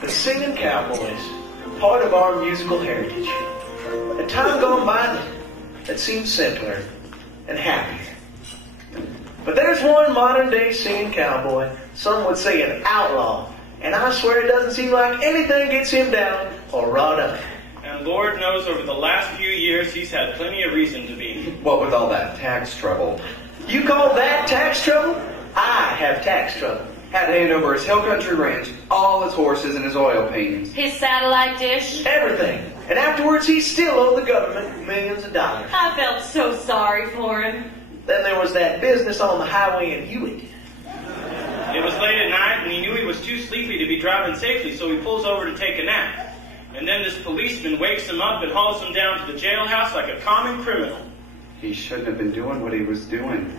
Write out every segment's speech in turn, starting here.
The singing cowboys, part of our musical heritage. A time gone by that seems simpler and happier. But there's one modern-day singing cowboy, some would say an outlaw, and I swear it doesn't seem like anything gets him down or riled up. And Lord knows over the last few years he's had plenty of reason to be. What with all that tax trouble? You call that tax trouble? I have tax trouble. Had to hand over his hill country ranch, all his horses and his oil paintings. His satellite dish. Everything. And afterwards he still owed the government millions of dollars. I felt so sorry for him. Then there was that business on the highway in Hewitt. It was late at night and he knew he was too sleepy to be driving safely, so he pulls over to take a nap. And then this policeman wakes him up and hauls him down to the jailhouse like a common criminal. He shouldn't have been doing what he was doing.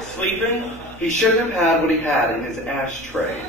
Sleeping? He shouldn't have had what he had in his ashtray.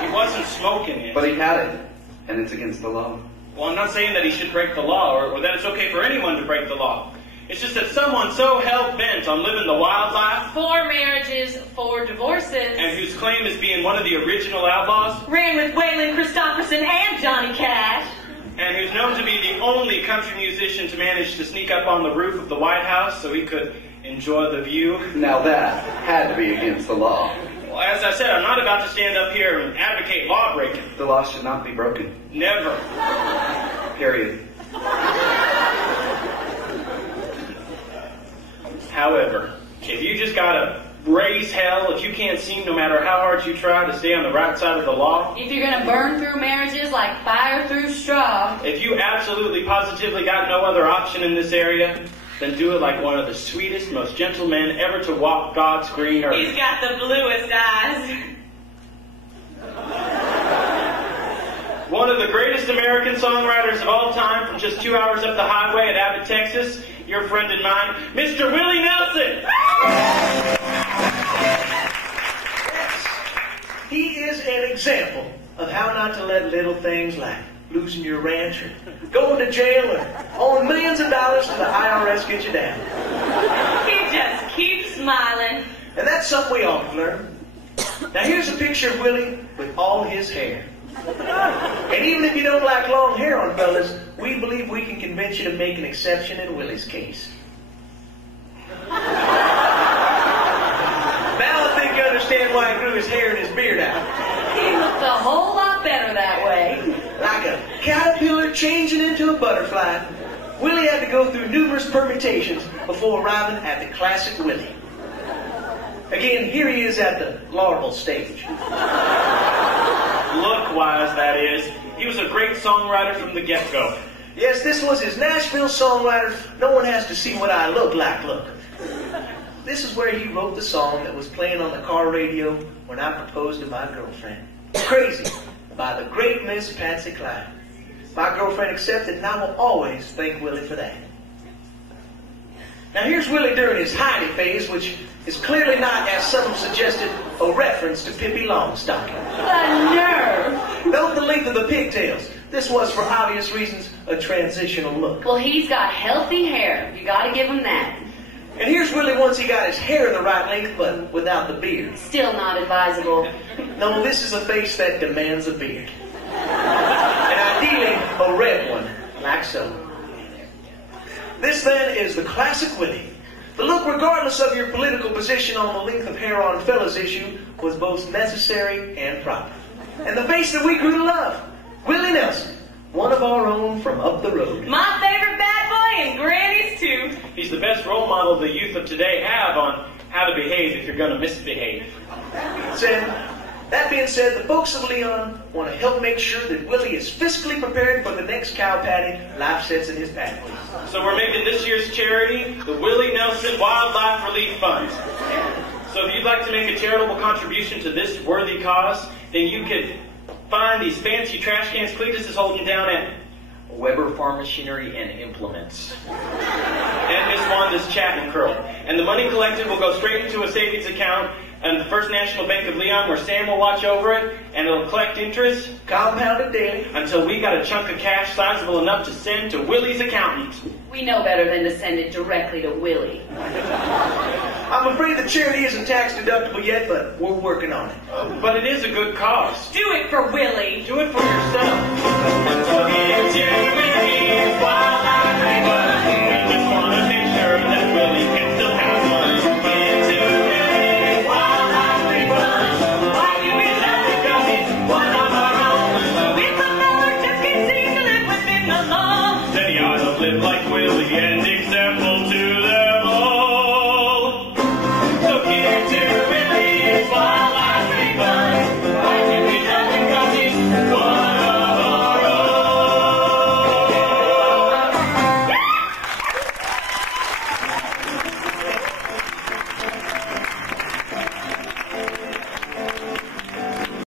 He wasn't smoking it. But he had it, and it's against the law. Well, I'm not saying that he should break the law or that it's okay for anyone to break the law. It's just that someone so hell-bent on living the wild life, 4 marriages, 4 divorces, and whose claim is being one of the original outlaws, ran with Waylon Christopherson and Johnny Cash, and who's known to be the only country musician to manage to sneak up on the roof of the White House so he could enjoy the view. Now that had to be against the law. Well, as I said, I'm not about to stand up here and advocate law breaking. The law should not be broken. Never. Period. However, if you just gotta raise hell, if you can't seem, no matter how hard you try, to stay on the right side of the law, if you're gonna burn through marriages like fire through straw, if you absolutely positively got no other option in this area, then do it like one of the sweetest, most gentle men ever to walk God's green earth. He's got the bluest eyes. One of the greatest American songwriters of all time, from just 2 hours up the highway at Abbott, Texas, your friend and mine, Mr. Willie Nelson. Yes. He is an example of how not to let little things like losing your ranch or going to jail or owing millions of dollars to the IRS get you down. He just keeps smiling. And that's something we all can learn. Now here's a picture of Willie with all his hair. And even if you don't like long hair on fellas, we believe we can convince you to make an exception in Willie's case. Now I think you understand why he grew his hair and his beard out. He looked a whole lot better that way. Like a caterpillar changing into a butterfly, Willie had to go through numerous permutations before arriving at the classic Willie. Again, here he is at the larval stage. Look-wise, that is. He was a great songwriter from the get-go. Yes, this was his Nashville songwriter. No one has to see what I look like, look. This is where he wrote the song that was playing on the car radio when I proposed to my girlfriend. Crazy, by the great Miss Patsy Cline. My girlfriend accepted, and I will always thank Willie for that. Now here's Willie during his Heidi phase, which is clearly not, as some suggested, a reference to Pippi Longstocking. The nerve! Note the length of the pigtails. This was, for obvious reasons, a transitional look. Well, he's got healthy hair. You gotta give him that. And here's Willie once he got his hair the right length, but without the beard. Still not advisable. No, this is a face that demands a beard. And ideally, a red one, like so. This, then, is the classic Willie. The look, regardless of your political position on the length of hair on fellas issue, was both necessary and proper. And the face that we grew to love, Willie Nelson, one of our own from up the road. My favorite bad boy and Granny's too. He's the best role model the youth of today have on how to behave if you're going to misbehave. That being said, the folks of Leon want to help make sure that Willie is fiscally prepared for the next cow patty life sets in his pathway. So we're making this year's charity the Willie Nelson Wildlife Relief Fund. So if you'd like to make a charitable contribution to this worthy cause, then you could find these fancy trash cans Cletus is holding down at Weber Farm Machinery and Implements. And Miss Wanda's Chat and Curl. And the money collected will go straight into a savings account at the First National Bank of Leon, where Sam will watch over it, and it'll collect interest, compounded daily, until we got a chunk of cash sizable enough to send to Willie's accountant. We know better than to send it directly to Willie. I'm afraid the charity isn't tax deductible yet, but we're working on it. But it is a good cause. Do it for Willie. Do it for yourself. So here's your Willie, wildlife labor. We just want to make sure that Willie can still have one. Here's your Willie, wildlife labor. Why do we love it? 'Cause he's one of our own. We prefer just can't seem to live within the law. Then he ought to live like Willie and accept